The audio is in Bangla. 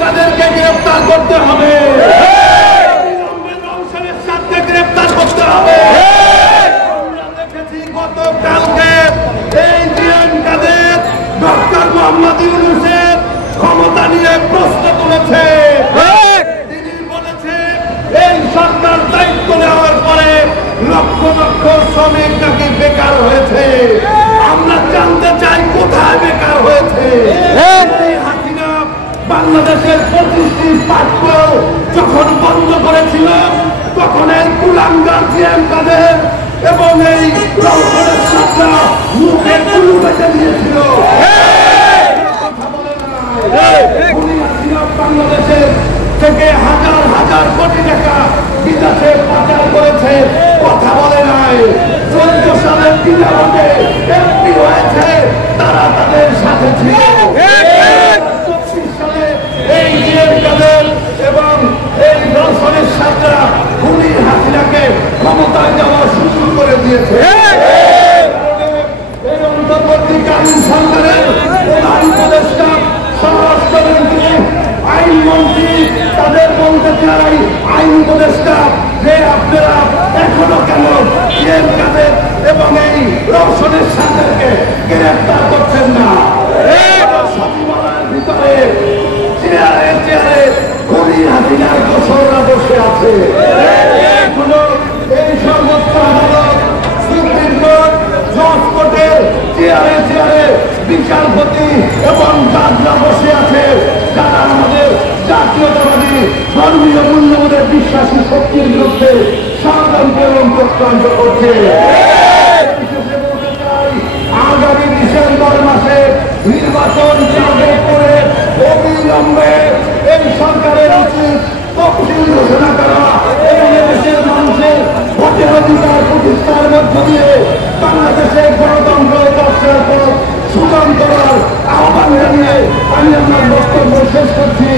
তাদেরকে গ্রেফতার করতে হবে, গ্রেফতার করতে হবে। আমরা দেখেছি গতকালকে এই জিয়ানকাদের ডক্টর মোহাম্মদ ইউনূসের ক্ষমতা নিয়ে প্রশ্ন তুলেছে। তিনি বলেছে এই সরকার দায়িত্ব নেওয়ার পরে লক্ষ লক্ষ শ্রমিক নাকি বেকার হয়েছে। আমরা জানতে চাই কোথায় বেকার হয়েছে। হাসিনা বাংলাদেশের 25টি পাঠ্য যখন বন্ধ করেছিল তখন এই কুলাঙ্গার জিয়ানকাদের এবং এই রওশনের সাথে মুখে কুলু বেঁধে দিয়েছিল। বাংলাদেশের থেকে হাজার হাজার কোটি টাকা বিদেশে পাচার করেছে, কথা বলে নাই। 14 সালের বিনামূল্যে এমপি হয়েছে, তারা তাদের সাথে ছিল। 25 সালে এই জিয়ানকাদের এবং এই রওশনের সাথে খুনি হাসিনাকে ক্ষমতায় যাওয়ার সুযোগ করে দিয়েছে। এই অন্তর্বর্তীকালীন সরকারের প্রধান উপদেষ্টা স্বরাষ্ট্রমন্ত্রী আইনমন্ত্রী তাদের বলতে চাই, আইন উপদেষ্টা, যে আপনারা এখনো কেন জিয়ানকাদের এবং এই রওশনের সাথেকে গ্রেফতার করছেন না? সচিবালয়ের ভিতরে চেয়ারে চেয়ারে খুনি হাসিনার দোসররা বসে আছে। এখনো এই সর্বোচ্চ আদালত, সুপ্রিম কোর্ট, জজ কোর্টের চেয়ারে চেয়ারে বিচারপতি এবং জাজরা বসে আছে, যারা আমাদের জাতীয়তাবাদী ধর্মীয় মূল্যবোধের বিশ্বাসী শক্তির বিরুদ্ধে ষড়যন্ত্র এবং প্রত্যন্ত করছে। আগামী ডিসেম্বর মাসে নির্বাচন আগে করে অবিলম্বে এই সরকারের উচিত তফসিল ঘোষণা করা এবং দেশের মানুষের ভোটের অধিকার প্রতিষ্ঠার মধ্য দিয়ে বাংলাদেশের গণতন্ত্র চর্চার পর সুগম করার আহ্বান জানিয়ে আমি আমার বক্তব্য শেষ করছি।